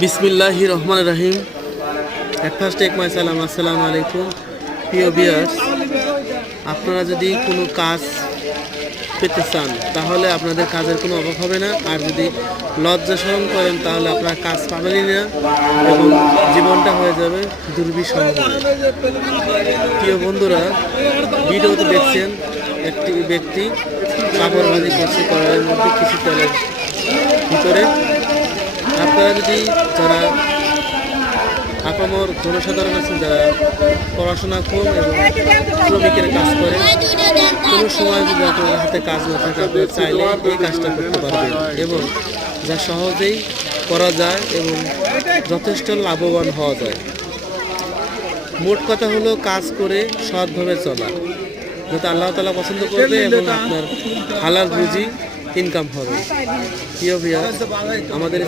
বিসমিল্লাহির রহমানির রহিম। At first take my সালাম। আসসালামু আলাইকুম প্রিয় ভিউয়ার্স। আপনারা যদি কোনো কাজ পেতে চান তাহলে আপনাদের কাজের কোনো অভাব হবে না। আর যদি লজ্জা শরম করেন তাহলে আপনারা কাজ পাবেনই না এবং জীবনটা হয়ে যাবে দুর্বিষহ। প্রিয় বন্ধুরা, ভিডিওতে দেখছেন একটি ব্যক্তি কাপড় ভাজি করছে কড়াইয়ের মধ্যে কিছু তেলের ভিতরে। আপনারা যদি যারা আপামর জনসাধারণ আছেন, যারা পড়াশোনা কম এবং শ্রমিকের কাজ করে, কোনো সময় যদি আপনার হাতে কাজ না থাকে আপনারা চাইলে এই কাজটা করতে পারবেন এবং যা সহজেই করা যায় এবং যথেষ্ট লাভবান হওয়া যায়। মোট কথা হলো কাজ করে সৎভাবে চলা, যাতে আল্লাহ তাআলা পছন্দ করবে এবং আপনার হালাল রুজি ইনকাম হবে। প্রিয় ভিউয়ার্স, আমাদের